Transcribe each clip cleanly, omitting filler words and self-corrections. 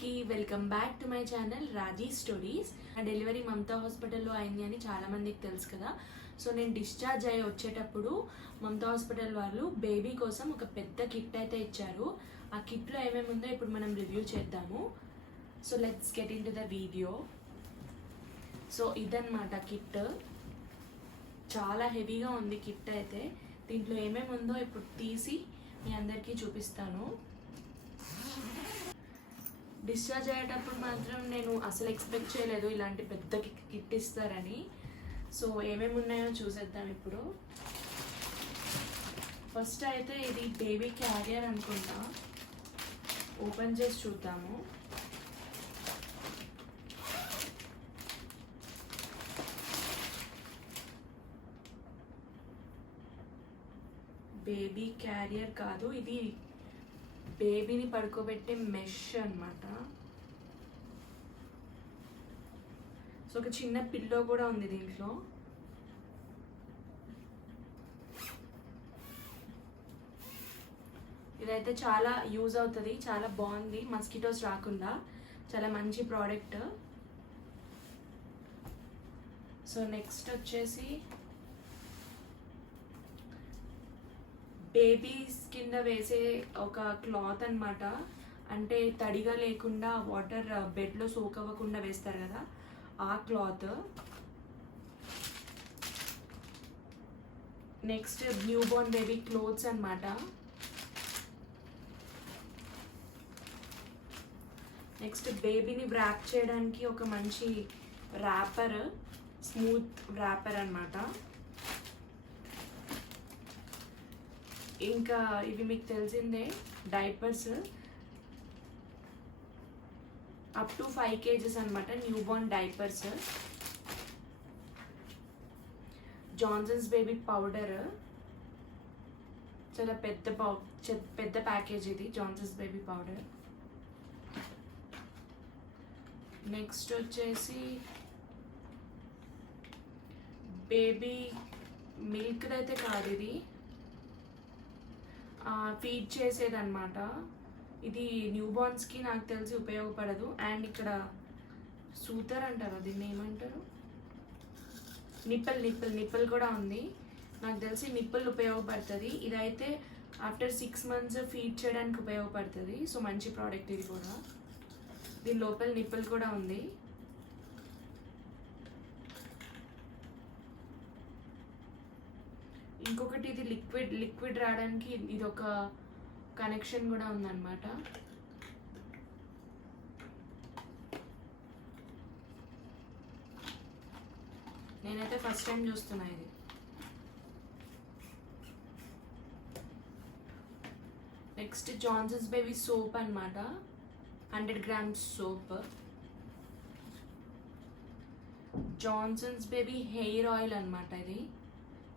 అందరికీ welcome back to my channel Raji stories. నా delivery Mamata హాస్పిటల్లో అయింది అని చాలామందికి తెలుసు కదా. సో నేను డిశ్చార్జ్ అయ్యి వచ్చేటప్పుడు మమతా హాస్పిటల్ వాళ్ళు బేబీ కోసం ఒక పెద్ద కిట్ అయితే ఇచ్చారు. ఆ కిట్లో ఏమేమి ఉందో ఇప్పుడు మనం రివ్యూ చేద్దాము. So let's get in to the video. So ఇదన్నమాట కిట్. చాలా హెవీగా ఉంది కిట్ అయితే. దీంట్లో ఏమేమి ఉందో ఇప్పుడు తీసి మీ అందరికీ చూపిస్తాను. డిశ్చార్జ్ అయ్యేటప్పుడు మాత్రం నేను అసలు ఎక్స్పెక్ట్ చేయలేదు ఇలాంటి పెద్ద కిట్ ఇస్తారని. సో ఏమేమి ఉన్నాయో చూసేద్దాం ఇప్పుడు. ఫస్ట్ అయితే ఇది బేబీ క్యారియర్ అనుకుంటా. ఓపెన్ చేసి చూద్దాము. బేబీ క్యారియర్ కాదు, ఇది బేబీని పడుకోబెట్టే మెష్ అన్నమాట. సో ఒక చిన్న పిల్లో కూడా ఉంది దీంట్లో. ఇదైతే చాలా యూజ్ అవుతుంది, చాలా బాగుంది. మస్కిటోస్ రాకుండా చాలా మంచి ప్రోడక్ట్. సో నెక్స్ట్ వచ్చేసి బేబీస్ కింద వేసే ఒక క్లాత్ అన్నమాట. అంటే తడిగా లేకుండా వాటర్ బెడ్లో సోక్ అవ్వకుండా వేస్తారు కదా, ఆ cloth. Next new born baby clothes అన్నమాట. నెక్స్ట్ బేబీని ర్యాప్ చేయడానికి ఒక మంచి ర్యాపర్, స్మూత్ ర్యాపర్ అన్నమాట. ఇంకా ఇవి మీకు తెలిసిందే, డైపర్స్ అప్ టు 5 kgs అనమాట. Newborn diapers. Johnson's baby powder, చాలా పెద్ద ప్యాకేజ్ ఇది జాన్సన్స్ బేబీ పౌడర్. నెక్స్ట్ వచ్చేసి బేబీ మిల్క్ అయితే కాదు, ఇది ఫీడ్ చేసేదన్నమాట. ఇది న్యూ బోర్న్స్కి నాకు తెలిసి ఉపయోగపడదు. అండ్ ఇక్కడ సూతర్ అంటారు, దీన్ని ఏమంటారు, నిప్పల్ కూడా ఉంది. నాకు తెలిసి నిప్పల్ ఉపయోగపడుతుంది. ఇదైతే ఆఫ్టర్ 6 months ఫీడ్ చేయడానికి ఉపయోగపడుతుంది. సో మంచి ప్రోడక్ట్ ఇది కూడా. దీని లోపల నిప్పల్ కూడా ఉంది. ఇంకొకటి ఇది లిక్విడ్ రావడానికి ఇది ఒక కనెక్షన్ కూడా ఉందన్నమాట. నేనైతే ఫస్ట్ టైం చూస్తున్నా ఇది. నెక్స్ట్ జాన్సన్స్ బేబీ సోప్ అన్నమాట, 100 grams soap. Johnson's baby hair oil అన్నమాట. ఇది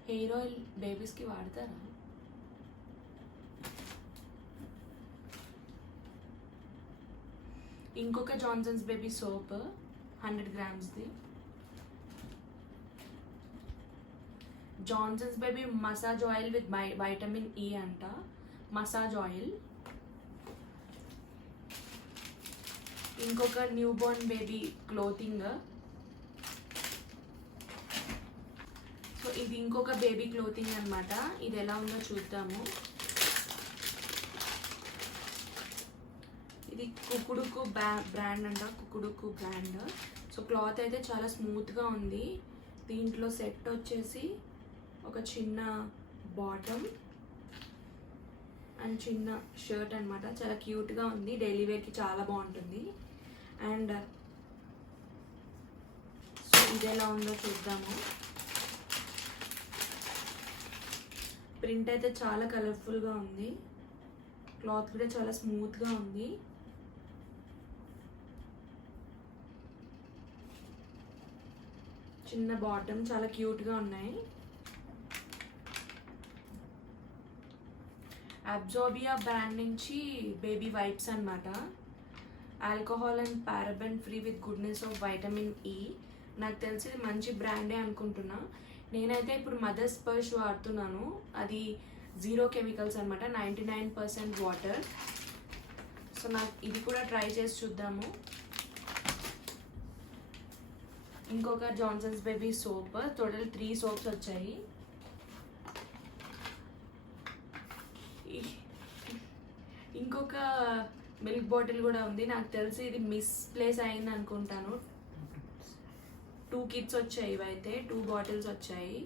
హెయిర్ ఆయిల్ బేబీస్కి వాడతారా? ఇంకొక జాన్సన్స్ బేబీ సోప్ 100 gramsది. Johnson's baby massage oil with vitamin E అంట, మసాజ్ ఆయిల్. ఇంకొక new born baby clothing. So ఇది ఇంకొక బేబీ క్లోతింగ్ అన్నమాట. ఇది ఎలా ఉందో చూద్దాము. ఇది కుకుడుకు బ్రాండ్ అంట, కుకుడుకు బ్రాండ్. సో క్లాత్ అయితే చాలా స్మూత్గా ఉంది. దీంట్లో సెట్ వచ్చేసి ఒక చిన్న బాటమ్ అండ్ చిన్న షర్ట్ అన్నమాట. చాలా క్యూట్గా ఉంది, డైలీ వేర్కి చాలా బాగుంటుంది. అండ్ సో ఇది ఎలా ఉందో చూద్దాము. ప్రింట్ అయితే చాలా కలర్ఫుల్గా ఉంది, క్లాత్ కూడా చాలా స్మూత్గా ఉంది. చిన్న బాటమ్, చాలా క్యూట్గా ఉన్నాయి. అబ్జార్బియా బ్రాండ్ నుంచి బేబీ వైప్స్ అన్నమాట. Alcohol and paraben free with goodness of vitamin E. నాకు తెలిసి మంచి బ్రాండే అనుకుంటున్నా. నేనైతే ఇప్పుడు మదర్స్ పర్ష్ వాడుతున్నాను. అది 0 chemicals అనమాట, 99% వాటర్. సో నాకు ఇది కూడా ట్రై చేసి చూద్దాము. ఇంకొక Johnson's baby soap, total 3 soaps వచ్చాయి. ఇంకొక మిల్క్ బాటిల్ కూడా ఉంది, నాకు తెలిసి ఇది మిస్ప్లేస్ అయింది అనుకుంటాను. 2 కిట్స్ వచ్చాయి, ఇవైతే 2 బాటిల్స్ వచ్చాయి.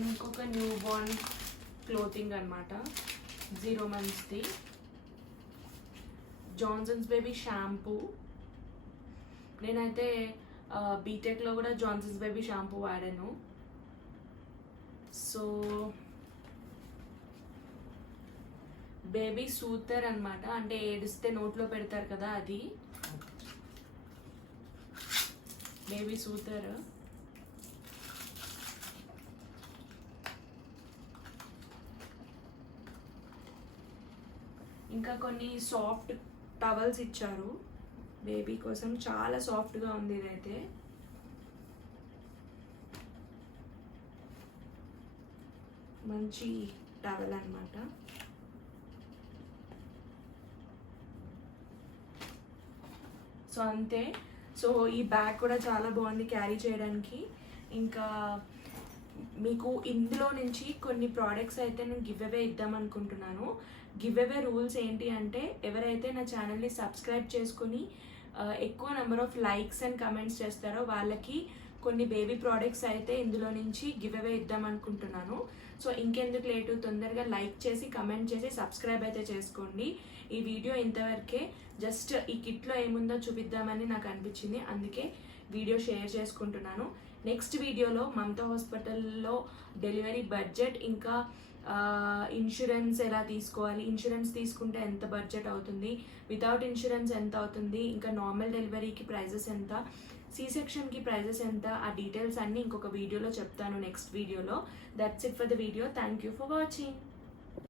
ఇంకొక న్యూ బార్న్ క్లోతింగ్ అనమాట, 0 monthsది. జాన్సన్స్ బేబీ షాంపూ, నేనైతే బీటెక్లో కూడా జాన్సన్స్ బేబీ షాంపూ వాడాను. సో బేబీ సూతర్ అనమాట, అంటే ఏడిస్తే నోట్లో పెడతారు కదా, అది బేబీ సూతర్. ఇంకా కొన్ని సాఫ్ట్ టవల్స్ ఇచ్చారు బేబీ కోసం, చాలా సాఫ్ట్గా ఉంది ఇదైతే. మంచి టవల్ అన్నమాట. సో అంతే. సో ఈ బ్యాగ్ కూడా చాలా బాగుంది క్యారీ చేయడానికి. ఇంకా మీకు ఇందులో నుంచి కొన్ని ప్రోడక్ట్స్ అయితే నేను గివ్ అవే ఇద్దాం అనుకుంటున్నాను. గివ్ అవే రూల్స్ ఏంటి అంటే, ఎవరైతే నా ఛానల్ని సబ్స్క్రైబ్ చేసుకుని ఎక్కువ number of likes and comments చేస్తారో వాళ్ళకి కొన్ని బేబీ ప్రోడక్ట్స్ అయితే ఇందులో నుంచి గివ్ అవే ఇద్దాం అనుకుంటున్నాను. సో ఇంకెందుకు లేటు, తొందరగా లైక్ చేసి కమెంట్ చేసి సబ్స్క్రైబ్ అయితే చేసుకోండి. ఈ వీడియో ఇంతవరకే, జస్ట్ ఈ కిట్లో ఏముందో చూపిద్దామని నాకు అనిపించింది, అందుకే వీడియో షేర్ చేసుకుంటున్నాను. నెక్స్ట్ వీడియోలో మమతా హాస్పిటల్లో డెలివరీ బడ్జెట్, ఇంకా ఇన్సూరెన్స్ ఎలా తీసుకోవాలి, ఇన్సూరెన్స్ తీసుకుంటే ఎంత బడ్జెట్ అవుతుంది, వితౌట్ ఇన్సూరెన్స్ ఎంత అవుతుంది, ఇంకా నార్మల్ డెలివరీకి ప్రైజెస్ ఎంత, సి సెక్షన్కి ప్రైజెస్ ఎంత, ఆ డీటెయిల్స్ అన్నీ ఇంకొక వీడియోలో చెప్తాను నెక్స్ట్ వీడియోలో. That's it for the video. Thank you for watching.